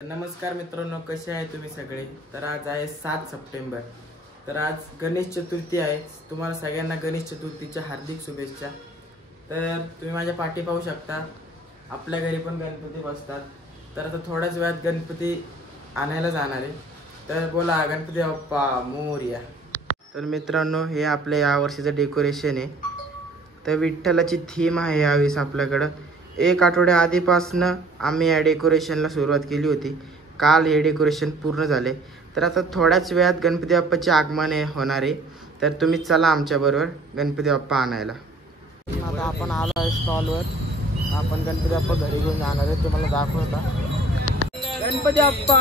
नमस्कार मित्रांनो, कसे आहे तुम्ही सगळे। तर आज आहे 7 सप्टेंबर। तर आज गणेश चतुर्थी आहे। तुम्हाला सगळ्यांना गणेश चतुर्थीच्या हार्दिक शुभेच्छा। तर तुम्ही माझ्या पाठी पाहू शकता, आपल्या घरी पण गणपती बसतात। तर आता थोड्याच वेळात गणपती आणायला जाणार आहे। तर बोला गणपती बाप्पा मोरया। तर मित्रांनो, हे आपल्या या वर्षीचं डेकोरेशन आहे। तर विठ्ठलाची थीम आहे यावेळेस आपल्याकडं। एक आठवड्या आधीपासनं आम्ही या डेकोरेशनला सुरुवात केली होती। काल हे डेकोरेशन पूर्ण झाले। तर आता थोड्याच वेळात गणपती बाप्पाचे आगमन होणार आहे। तर तुम्ही चला आमच्याबरोबर गणपती बाप्पा आणायला। आता आपण आलो आहे स्टॉलवर। आपण गणपती बाप्पा घरी घेऊन जाणार आहे, तुम्हाला दाखवता। गणपती बाप्पा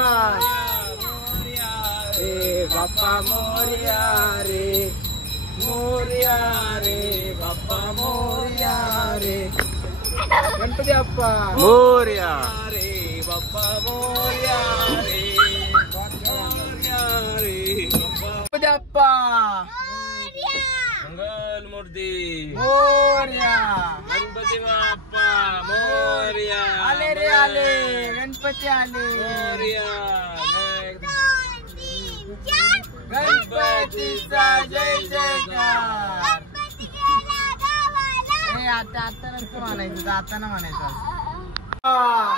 रे बाप्पा मोरया रे, मोरया रे बाप्पा मोरया रे। गणपती बाप्पा मोरया रे बाप्पा मोरया रे, मोरया रे गणपती बाप्पा मंगल मूर्ती मोरया। गणपती बाप्पा मोरया। आले रे आले, गणपती आले मोरया। गणपतीचा जय जयकार। आता नसतं म्हणायचं, जाताना म्हणायचं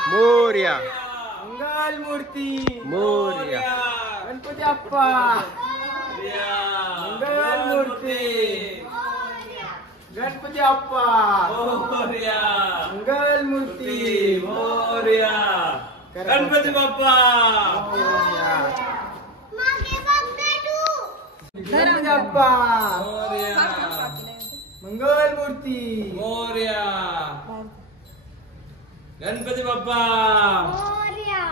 मोरया। मंगल मूर्ती मोरया। गणपती बाप्पा मंगल मूर्ती। गणपती बाप्पा मोरया। मंगल मूर्ती मोरया। गणपती बाप्पा मोरया। गणपती बाप्पा मोरया। मंगल मूर्ती मोरया। गणपती बाप्पा मोरया।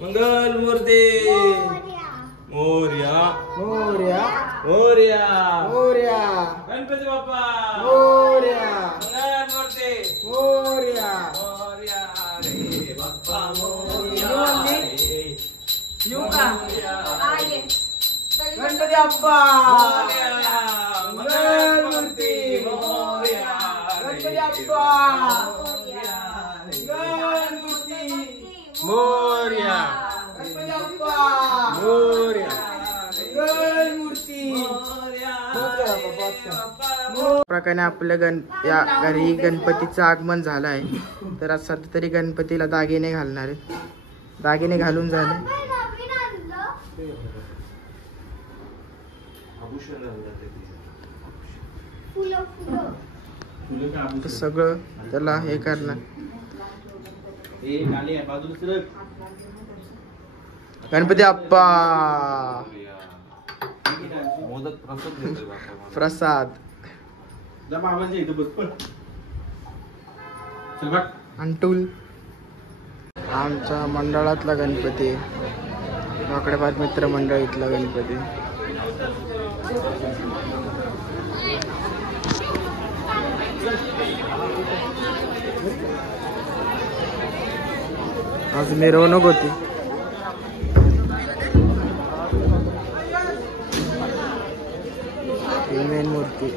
मंगल मूर्ती मोरया। मोरया मोरया मोरया। गणपती बाप्पा मोरया। मंगल मूर्ती मोरया। मोरया रे बाप्पा मोरया। येऊ का? गणपती बाप्पा मोरया। मंगल मूर्ती मोरया। गणपती बाप्पा मंगल मूर्ती मोरया। गणपती बाप्पा मोरया। मंगल मूर्ती प्रकारे आपल्या या घरी गणपतीचं आगमन झालं आहे। तर आज सध्या तरी गणपतीला दागिने घालणार आहे। दागिने घालून झाले। सगळं त्याला हे करणार। गणपती बाप्पा प्रसाद अंटूल आमच्या मंडळातला गणपती, वाकडेबाद मित्र मंडळ इथला गणपती। आज मिरवणूक होती। मेन मूर्ती